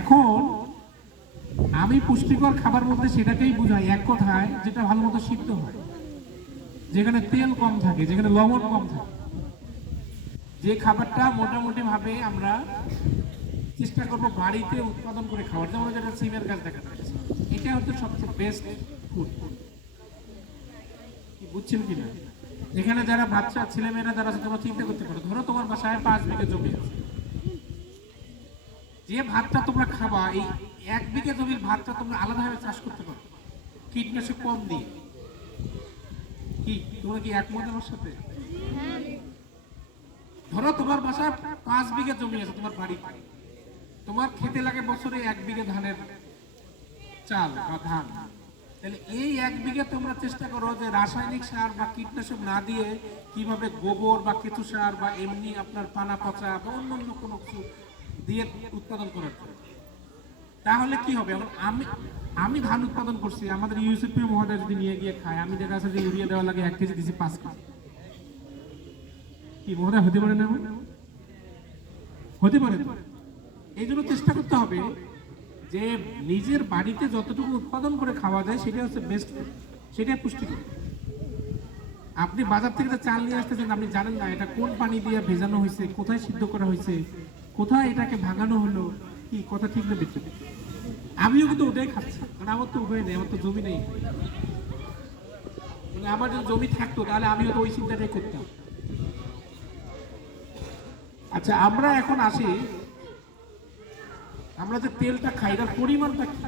এখন আমি পুষ্টিকর খাবার বলতে সেটাকেই বোঝাই এক কথায়, যেটা ভালো মতো সিদ্ধ হয়। যেখানে তেল কম থাকে, যেখানে লবণ কম থাকে। যে খাবারটা মোটামুটি ভাবে আমরা চেষ্টা করব বাড়িতে উৎপাদন করে খাওয়ার, যেমন যেটা সিমের গাছ দেখা যাচ্ছে। এটা হচ্ছে সবচেয়ে বেস্ট ফুড বুঝছেন কি না এখানে যারা বাচ্চা, ছেলেমেয়েরা যারা তোমরা চিন্তা করতে পারো। ধরো তোমার বাসায় পাঁচ বিঘা জমি আছে। যে ভাতটা তোমরা খাবা, এই এক বিঘা জমির ভাতটা তোমরা আলাদাভাবে চাষ করতে পারো। কীটনাশক কম দিয়ে। কি, তোমরা কি একমত আমার সাথে? ধরো তোমার বাসায় পাঁচ বিঘা জমি আছে, তোমার বাড়ি। তোমার খেতে লাগে বছরে এক বিঘা ধানের চাল বা ধান। তাহলে এই এক বিঘে তোমরা চেষ্টা করো যে রাসায়নিক সার বা কীটনাশক না দিয়ে কীভাবে গোবর বা কেঁচু সার বা এমনি আপনার পানা পচা বা অন্য অন্য কোনো কিছু দিয়ে উৎপাদন করার জন্য। তাহলে কি হবে? আমি আমি ধান উৎপাদন করছি, আমাদের ইউসিপি মহোদয় যদি নিয়ে গিয়ে খায়, আমি দেখা যাচ্ছে যে ইউরিয়া দেওয়া লাগে এক কেজি দিছি পাঁচ কেজি। কি মহোদয়, হতে পারে না হতে পারে এই জন্য চেষ্টা করতে হবে যে নিজের বাড়িতে যতটুকু উৎপাদন করে খাওয়া যায় সেটা হচ্ছে বেস্ট সেটাই পুষ্টিকর। আপনি বাজার থেকে চাল নিয়ে আসতেছেন, আপনি জানেন না এটা কোন পানি দিয়ে ভেজানো হয়েছে, কোথায় সিদ্ধ করা হয়েছে কোথায় এটাকে ভাঙানো হলো? কি কথা ঠিক না বিচ্ছেদ আমিও কিন্তু ওটাই খাচ্ছি, কারণ আমার তো উপায় নেই, আমার তো জমি নেই। মানে আমার যদি জমি থাকতো, তাহলে আমিও তো ওই চিন্তাটাই করতাম। আচ্ছা আমরা এখন আসি, আমরা যে তেলটা খাই তার পরিমাণটা কি?